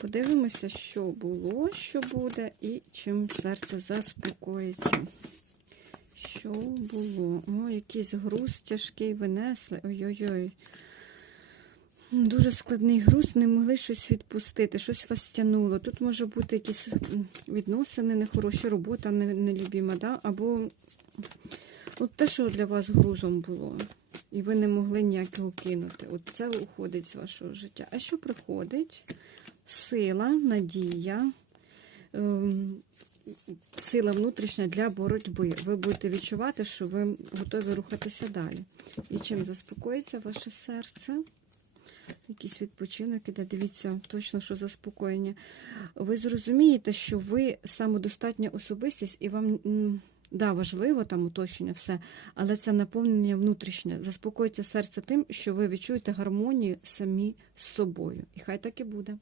Подивимося, що було, що буде, і чим серце заспокоїться. Що було? О, якийсь груз тяжкий винесли. Ой-ой-ой. Дуже складний груз, не могли щось відпустити, щось вас тягнуло. Тут може бути якісь відносини нехороші, робота не- нелюбіма, да? або от те, що для вас грузом було, і ви не могли ніякого кинути. От це уходить з вашого життя. А що приходить? Сила, надія, ем, сила внутрішня для боротьби. Ви будете відчувати, що ви готові рухатися далі. І чим заспокоїться ваше серце? Якийсь відпочинок іде, дивіться, точно, що заспокоєння. Ви зрозумієте, що ви самодостатня особистість, і вам да, важливо там уточнення, все, але це наповнення внутрішнє. Заспокоїться серце тим, що ви відчуєте гармонію самі з собою. І хай так і буде.